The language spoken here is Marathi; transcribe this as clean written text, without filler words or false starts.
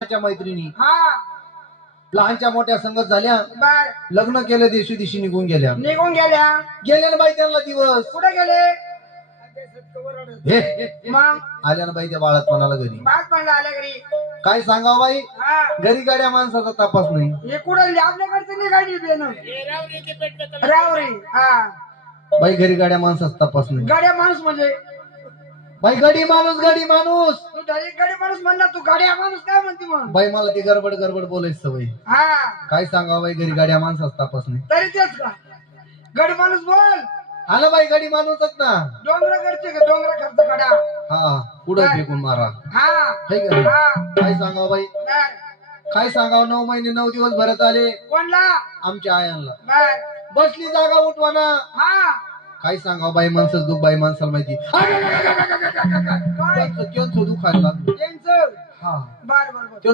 मैत्रिणी हा लहानच्या मोठ्या संगत झाल्या, बर लग्न केलं, दिवशी दिवशी निघून गेल्या. निघून गेल्या. गेल्या ना बाई त्यांना दिवस. कुठे गेले हे मग? आल्या ना बाई त्या बाळात म्हणाला घरी. बाग पण आल्या घरी. काय सांगावं बाई, हा घरी गाड्या माणसाचा तपास नाही. हे कुठे आपल्याकडचं निघाली बेन रावरी. हा बाई घरी गाड्या माणसाचा तपास नाही. गाड्या माणूस म्हणजे बाई गडी माणूस, गडी माणूस. तू डायरेक्ट गाडी माणूस म्हणला, तू गाड्या माणूस काय म्हणते मग? बाई मला ती गडबड गडबड बोलायची सवय. हा काय सांगावं बाई, घरी गाड्या माणसाचा तपास नाही. तरी तेच का गाडी माणूस बोल. आलं बाई गडी माणूसच ना. डोंगराकडचे का डोंगरा खर्च गाड्या. हा पुढे फेकून मारा. हा हे का नाही? हा काय सांगावं बाई, बर. काय सांगावं, 9 महिने 9 दिवस भरत आले कोणला? आमच्या आयांना. बर. बसली जागा उठवाना. हा काय सांगावं बाई, माणसाच दुःख बाई माणसाला माहिती. काय दुखायला लागलं. त्यांचं? हा बर बर बर.